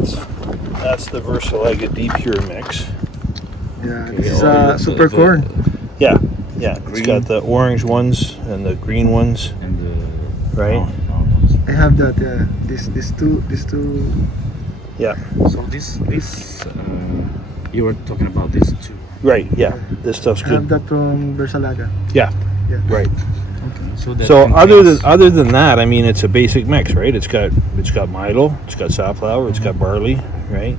that's the Versailles Deep Pure mix. Yeah, this is super corn. Yeah, it's got the orange ones and the green ones, And the right? I have that. Yeah, these two. Yeah, So this you were talking about this too. right. Yeah, this stuff's I have good. that from Versalaga. Yeah, Yeah. right. Okay. So other than that, I mean, it's a basic mix, right? It's got milo, it's got safflower, it's got barley, right?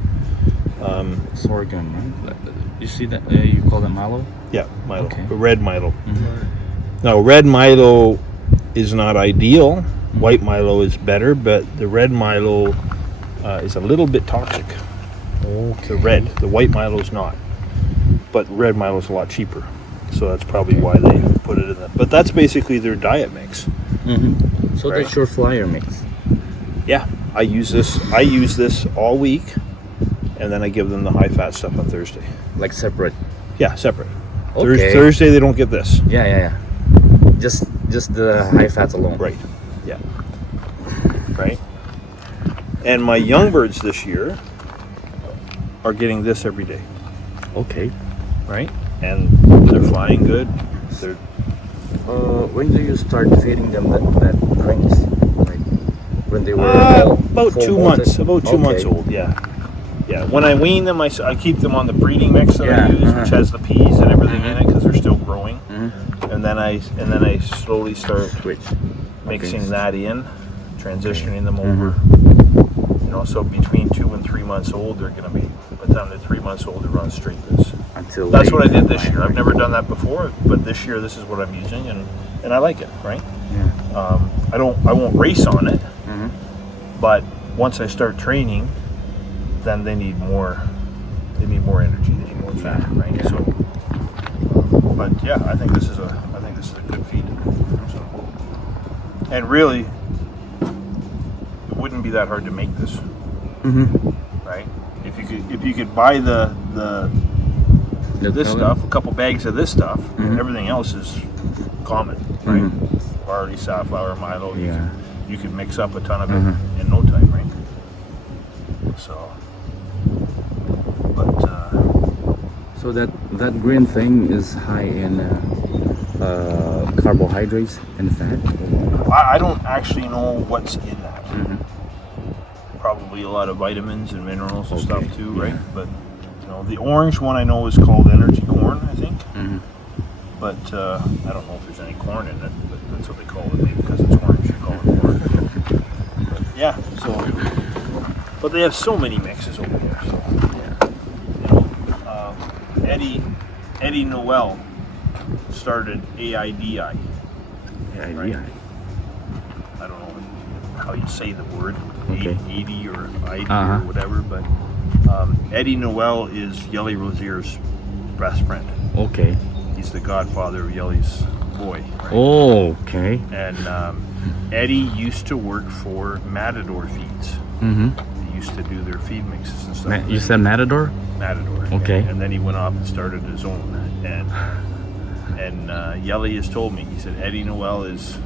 Sorghum, right? You see that you call that mallow? Yeah, milo, Okay. red milo. Mm-hmm. Now, red milo is not ideal. White milo is better, but the red milo is a little bit toxic. Okay. The white milo is not, but red milo is a lot cheaper, so that's probably why they put it in that. But that's basically their diet mix. Mm-hmm. So Right. that's your flyer mix. Yeah, I use this all week, and then I give them the high fat stuff on Thursday. Like separate. Yeah, separate. Okay. Thursday they don't get this. Yeah. Just the high fats alone. Right. Yeah. Right. And my young birds this year are getting this every day. Okay. Right. And they're flying good. They're When do you start feeding them that cranes? Like when they were about 2 months. About 2 months old. Yeah. Yeah. When I wean them, I keep them on the breeding mix that I use, which has the peas and everything in it, because they're still growing. And then I slowly start mixing that in, transitioning them over. You know, so between 2 and 3 months old, they're going to be. By the time they're 3 months old, they're on straight this. Until That's what I did this year. I've never done that before, but this year this is what I'm using, and I like it. Right? Yeah. I won't race on it, but once I start training, then they need more. They need more energy. They need more fat. Right? Yeah. So, but yeah, I think this is a good feed. So, and really, it wouldn't be that hard to make this. Right? If you could buy this stuff, a couple bags of this stuff, everything else is common, right? Barley, safflower, milo. You could mix up a ton of it in no time, right? So, but So that green thing is high in carbohydrates and fat. I don't actually know what's in that. Probably a lot of vitamins and minerals and stuff too, right? But you know, the orange one I know is called energy corn, I think. But I don't know if there's any corn in it, but that's what they call it. Maybe because it's orange, you call it corn. But yeah, so but they have so many mixes over there. So you know, Eddie Noel started AIDI. Right? I don't know how you say the word, Okay. 80 or ID or whatever, but Eddie Noel is Yelly Rozier's best friend. Okay. He's the godfather of Yelly's boy. Right? Okay. And Eddie used to work for Matador Feeds. They used to do their feed mixes and stuff. You said Matador? Matador. Okay. And then he went off and started his own. And Yelly has told me, he said Eddie Noel is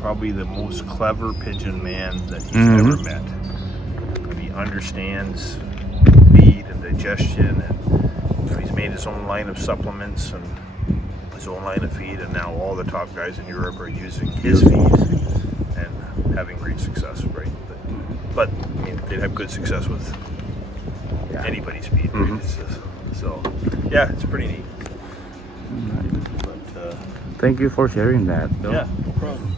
probably the most clever pigeon man that he's ever met. And he understands feed and digestion, and you know, he's made his own line of supplements and his own line of feed, and now all the top guys in Europe are using his feed and having great success, right? But I mean, they'd have good success with anybody's feed. Right? So yeah, it's pretty neat. But Thank you for sharing that. yeah, no problem.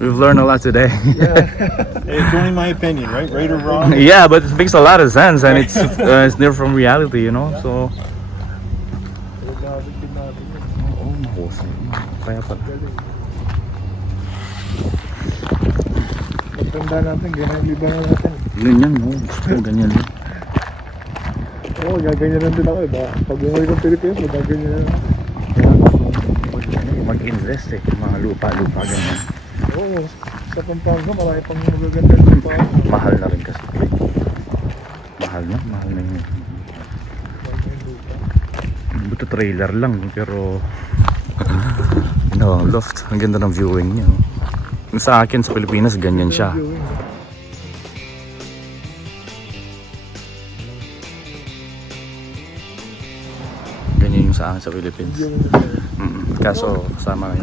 We've learned a lot today. Hey, it's only my opinion, right? Right or wrong? Yeah, but it makes a lot of sense, and it's near from reality, you know. So. Kaya pala. Magtanda natin, ganyan libangan natin. Ganyan, no? Gusto ko ganyan. Oo, gaganyan din ako. Pag bumalik ng Pilipinas, gaganyan na. Mag-invest mga lupa-lupa ganyan. Oo, sa Pampanga, marami pang magagandang lupa. Mahal na rin kasi. Mahal na yun. Buto trailer lang, pero ang loft. Ang ganda ng viewing niya. Sa akin sa Pilipinas, ganyan siya. sa akin sa Philippines. Yun yung Kaso kasama yun.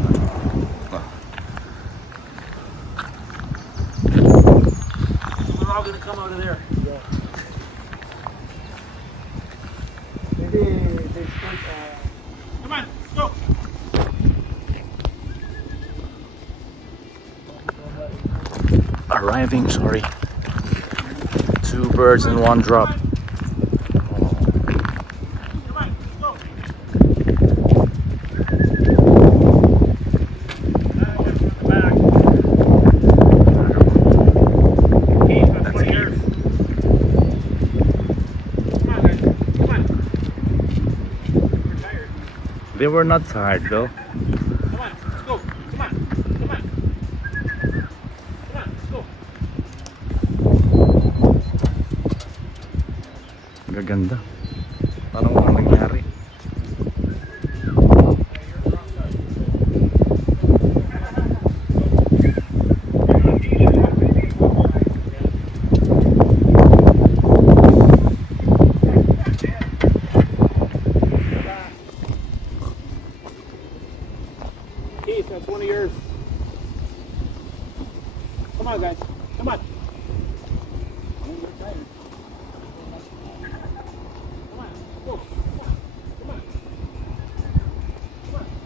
We're all gonna come out of there. maybe they put Come on, let's go. Arriving, sorry. 2 birds in 1 drop. Come on, let's go. They were not tired though. Come on, let's go. Come on, come on. Come on, let's go. Gaganda. Parang walang nangyari. Keith, that's one of yours. Come on, guys. Come on. Come on, go. Come on. Come on. Come on, go.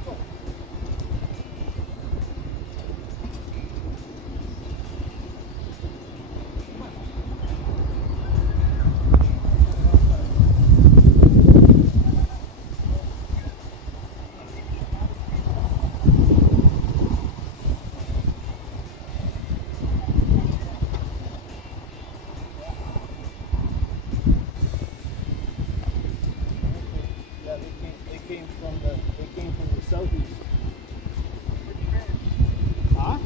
Yeah, they came from the southeast. Huh?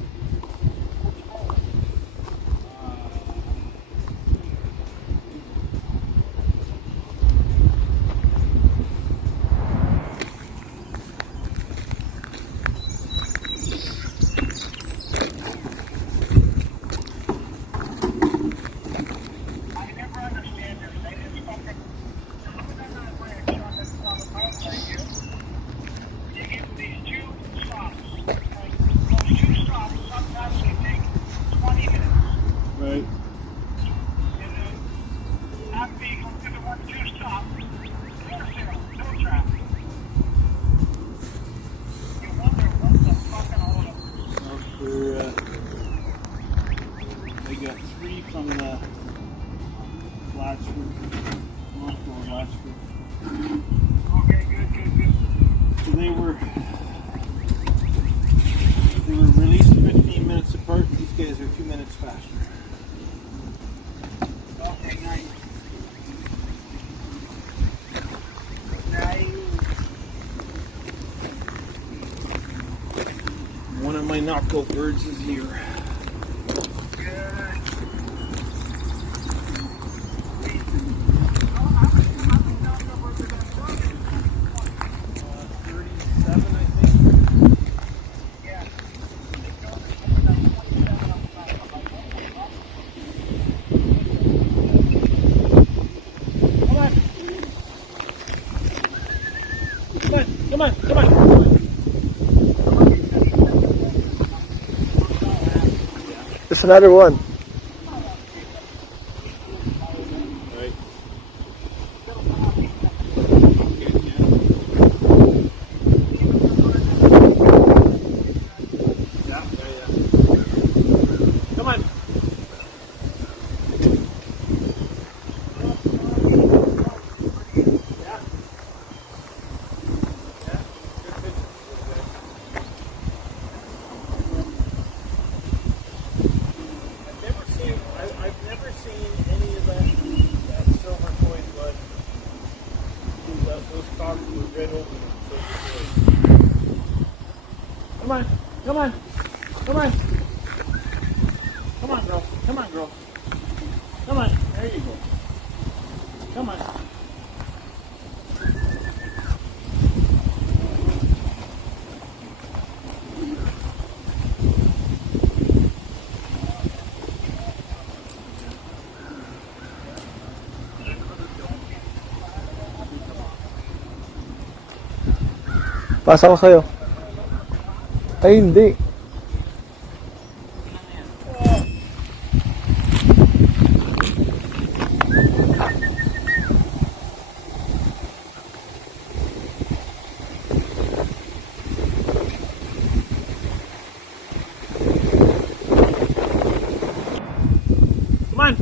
Right. They got 3 from the last group. Last group. Okay, good. So they were released 15 minutes apart. These guys are 2 minutes faster. Okay, nice. One of my knockout birds is here. Come on. there's another one. Right. Come on. I've never seen any of that silver coin blood. Those cocks were red over them. Come on, girl. Come on, there you go. Come on. Pasa ko sa'yo. Ay, hindi. Come on.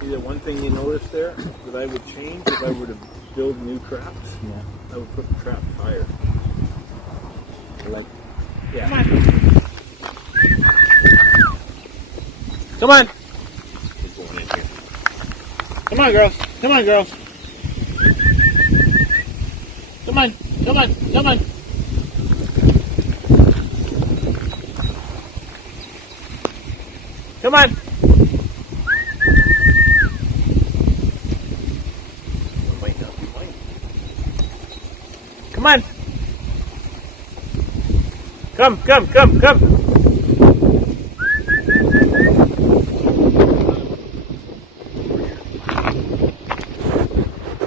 See the one thing you noticed there that I would change if I were to build new traps? Yeah. I would put the trap higher. Like, Yeah. Come on. Come on. He's going in here. Come on, girls. Come on, girls. Come on. Come on. Come on. Come on. Might not be mine. Come on. Come, come, come, come.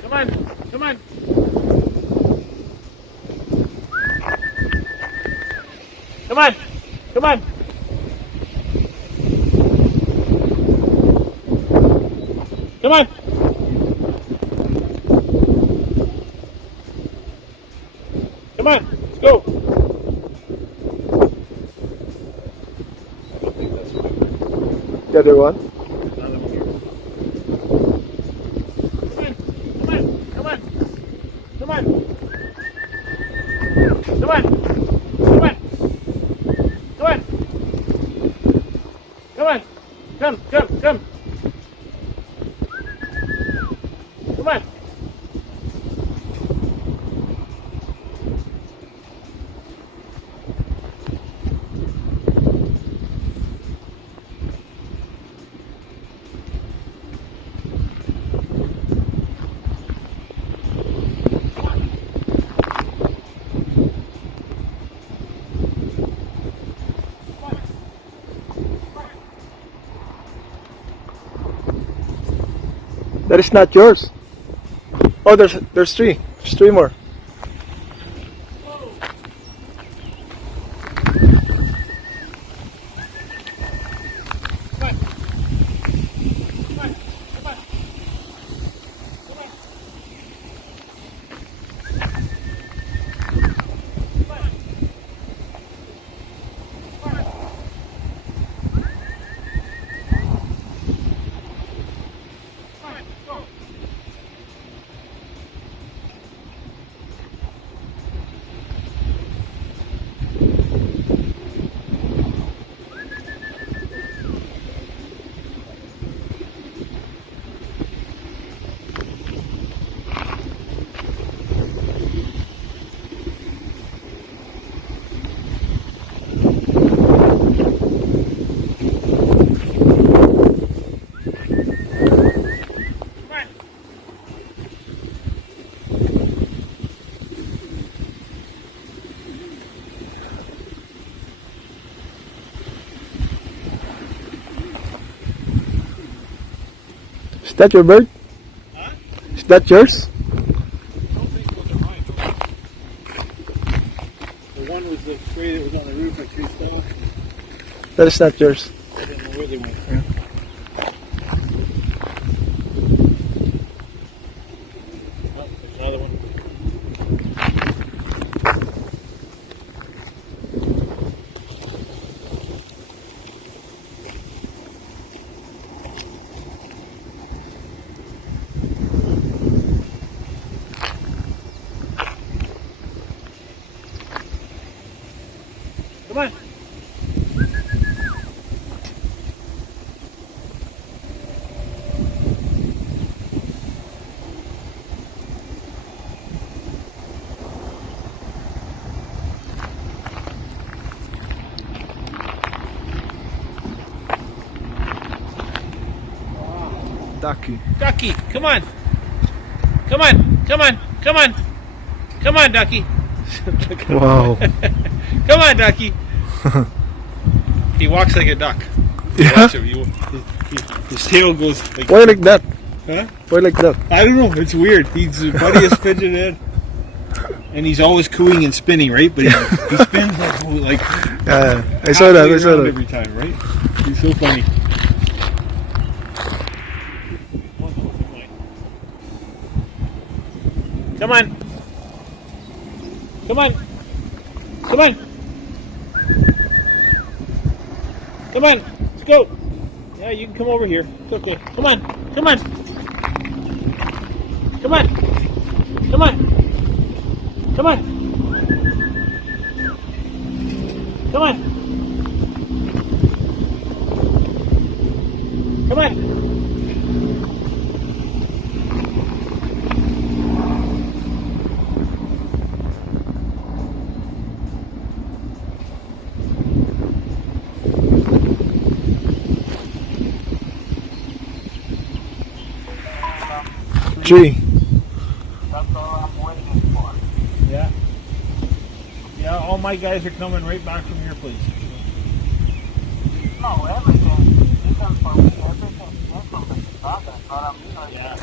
Come on, come on. Come on, come on. Come on. Come on, let's go. The other one? Come on, come on. Come on. Come on. Come on. Come on. Come, come, come. Come on. That is not yours. Oh, there's three. There's three more. Is that your bird? Huh? Is that yours? I don't think those are mine. The one was the spray that was on the roof at tree stock. That is not yours. I didn't know where they went. Oh, there's another one. Come on. Ducky. Ducky, come on. Come on, come on, come on. Come on, Ducky. Wow. Come on, ducky. He walks like a duck. Yeah? Watch him. His tail goes like. Why like that? Huh? Why like that? I don't know. It's weird. He's the funniest pigeon head. And he's always cooing and spinning, right? But he spins like I saw that. I saw around that. every time, right? He's so funny. Come on. Come on. Come on. Come on. Let's go. Yeah, you can come over here. It's okay. Come on. Come on. Come on. Come on. Come on. Come on. Come on. Tree. That's all I'm waiting for. Yeah. Yeah, all my guys are coming right back from your place. No, everything. Listen for me. Everything came from the Chicago. That's what I'm doing. Yeah.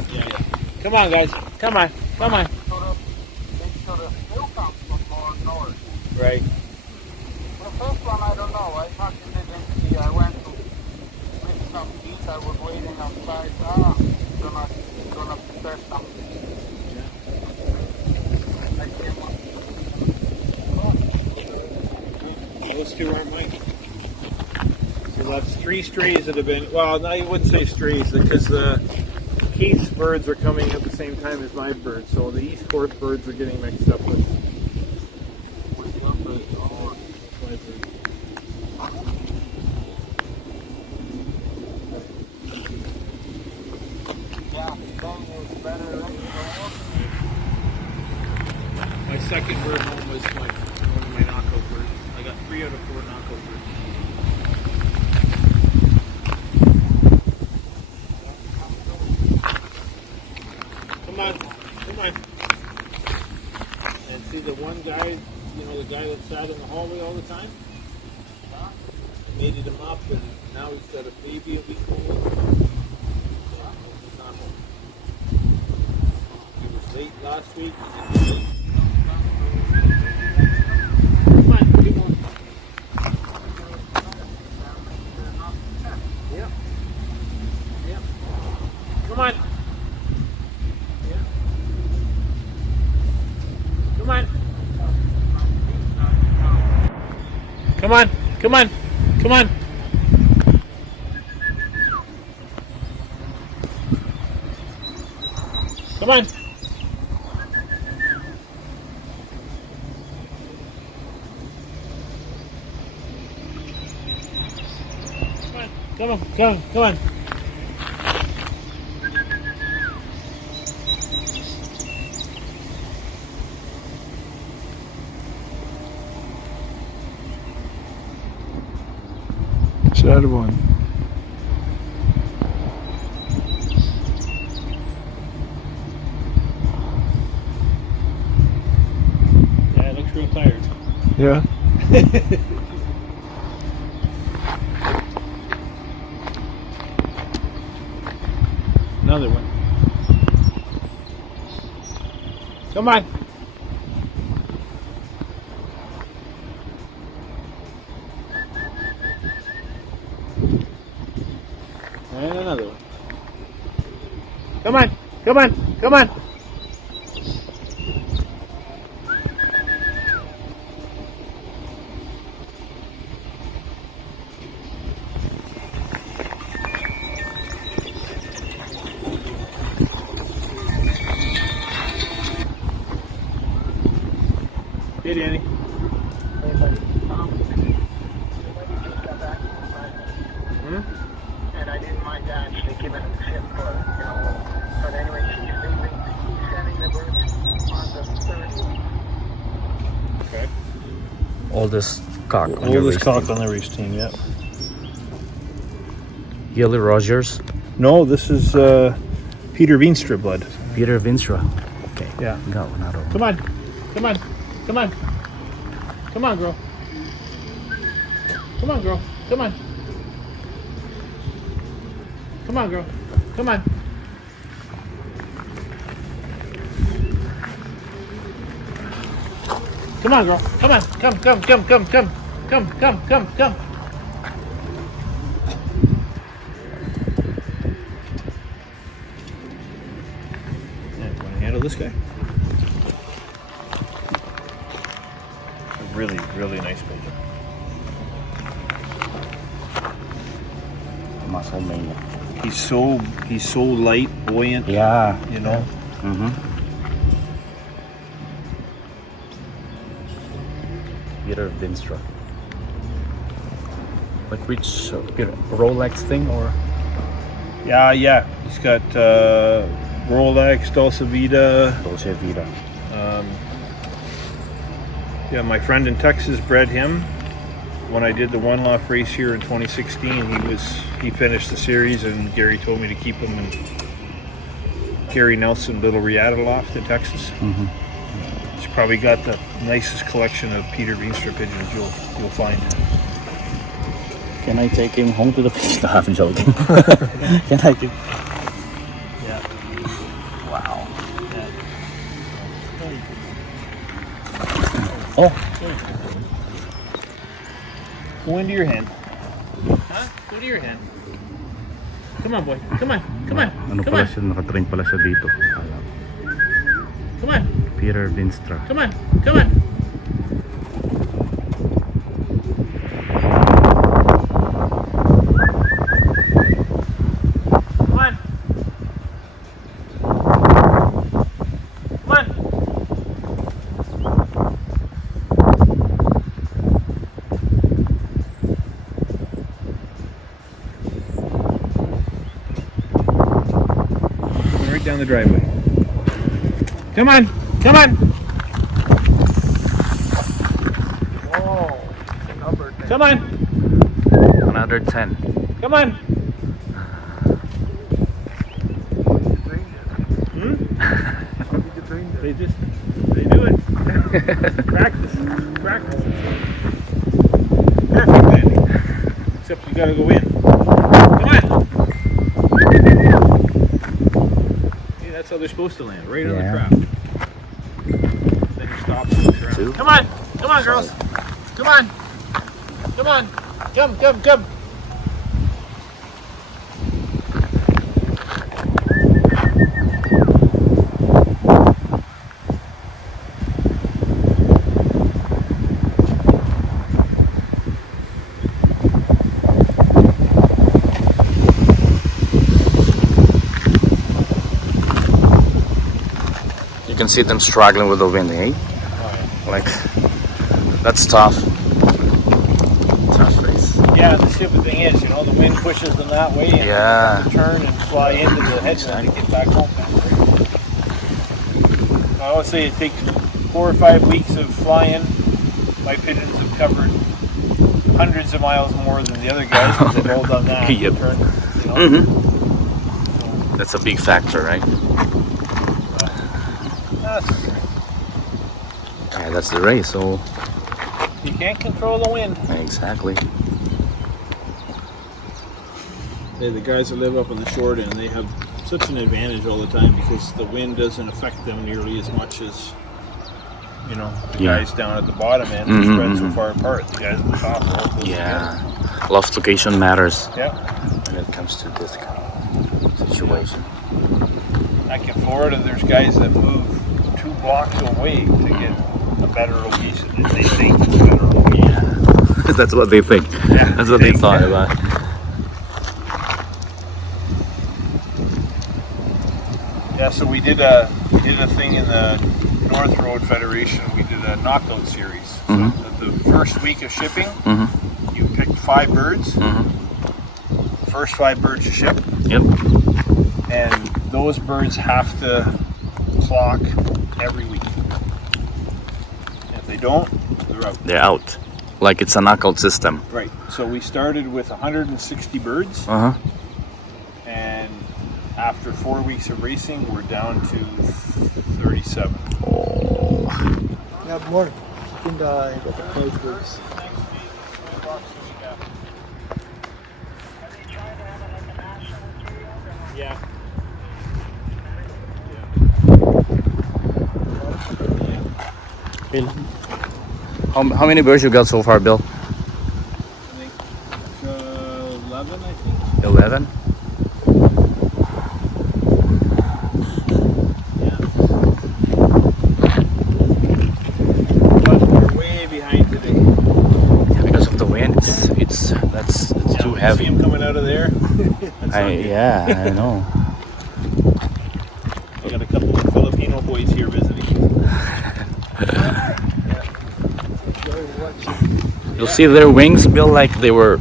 Come on, guys. Come on. Come on. They should have still come from more north. Right. The first one, I don't know. I fucking didn't see. I went to make some meat. I was waiting outside. Gonna prepare something. I came up. Those two aren't mine. So that's 3 strays that have been. Well, no, I wouldn't say strays because Keith's birds are coming at the same time as my birds. So the East Coast birds are getting mixed up with my birds. Yeah, then it's better. My second bird home was one of my knockout birds. I got 3 out of 4 knockout birds. Come on. And see the one guy, the guy that sat in the hallway all the time? Mated him up and now he's got a baby a week old. He's not home. He was late last week. Come on, keep on. Yeah. Come on. Yeah. Come on. Come on. Come on. Come on. Come on. Come on. Sad one. Yeah, it looks real tired. Yeah. Another one. Come on. And another one. Come on. Hey, Danny. And I didn't mind actually giving him shit for it, But anyway, he's sending the birds on the 30th. Okay. Oldest cock on your Oldest race cock team. on the race team, yeah. Yellow Rogers, No, this is Pieter Veenstra blood. Pieter Veenstra. Okay. Yeah. Got one out of Come on. Come on. Come on, girl. Come on, girl. Come on. Come on, girl. Come on. Come on, girl. Come on. Come. Yeah, want to handle this guy? A really, really nice pigeon. Muscle mania. He's so light, buoyant. Yeah. You know. Pieter veenstra. Like which Pieter, Rolex thing or? Yeah. He's got Rolex, Dolce Vita. Dolce Vita. Yeah, my friend in Texas bred him. When I did the one loft race here in 2016, he finished the series, and Gary told me to keep him in Gary Nelson Little Riata Loft in Texas. He's probably got the nicest collection of Pieter veenstra pigeons you'll find. Can I take him home to the fish? No, I'm joking. Can I take? Yeah. Wow. Yeah. Oh. Go into your hand. Huh? Go to your hand. Come on, boy. Come on. Ano pala siya, nakatrain pala siya dito. Alam. Come on. Pieter veenstra. Come on. Down the driveway. Come on. Wow. Number 10. Come on. Another 10. Come on. How did you train them? They do it. Practice. Perfect landing. Except you gotta go in. Come on. See, that's how they're supposed to land, right on the trap. Then you stop and look around. Two. Come on, girls. Come on. Come. You can see them struggling with the wind, eh? Like, that's tough. Tough race. Yeah, the stupid thing is, the wind pushes them that way, and they have to turn and fly into the headland to get back home. I always say it takes 4 or 5 weeks of flying. My pigeons have covered hundreds of miles more than the other guys, because they've all done that. Yep. That's a big factor, right? That's the race, so You can't control the wind. exactly. The guys that live up on the short end, they have such an advantage all the time because the wind doesn't affect them nearly as much as the guys down at the bottom end are spread so far apart. The guys at the top are all close together. Loft location matters Yeah. when it comes to this kind of situation. Like in Florida, there's guys that move 2 blocks away to get a better location. If they think it's a better location. That's what they think. Yeah, That's what they thought about. Yeah, so we did a thing in the North Road Federation. We did a knockout series. So at the first week of shipping, you picked 5 birds. The first 5 birds you ship. Yep. And those birds have to clock every week. If they don't, they're out. They're out. Like it's a knockout system. Right. So we started with 160 birds. And after 4 weeks of racing, we're down to 37. Oh. We have more in the price books. Yeah. Bill, how many birds you got so far, Bill? I think 11, I think. 11. But we're way behind today. Yeah, because of the wind, it's too See heavy. him coming out of there? That's not good. Yeah, I know. I got a couple of Filipino boys here visiting. You'll see their wings, Bill, like they were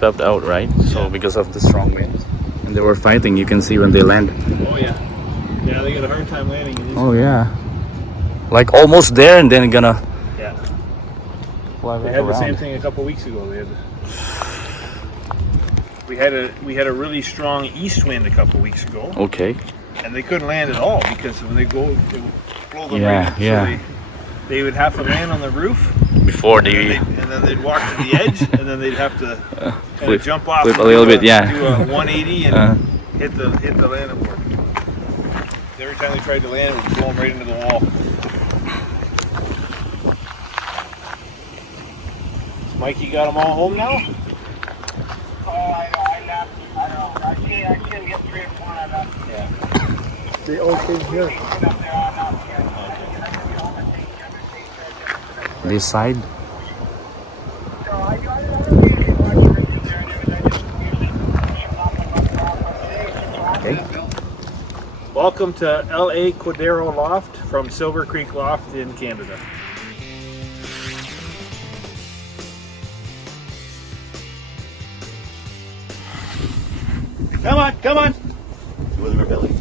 pepped out, right? So because of the strong wind, and they were fighting. You can see when they land. Oh yeah. Yeah, they got a hard time landing in these. Oh yeah, like almost there, and then gonna Yeah. fly They back had the around. same thing a couple weeks ago. We had a really strong east wind a couple weeks ago, Okay. and they couldn't land at all because when they go, it would blow them Yeah, right up. yeah. So they would have to land on the roof, Before and then they'd walk to the edge, and then they'd have to kind flip- of jump off, flip a and little do bit, yeah. do a 180 and Uh. hit the landing board. Every time they tried to land, it would blow them right into the wall. Mikey got them all home now? Oh, I left. I don't know. I can get 3 or 4 of them. Yeah. They all came here. Get up there, I'm not here. I can get home and take everything. this side. So I don't really watch racing there. I just usually shoot off about today. Okay. Welcome to LA Cordero Loft from Silver Creek Loft in Canada. Come on, come on. With her belly.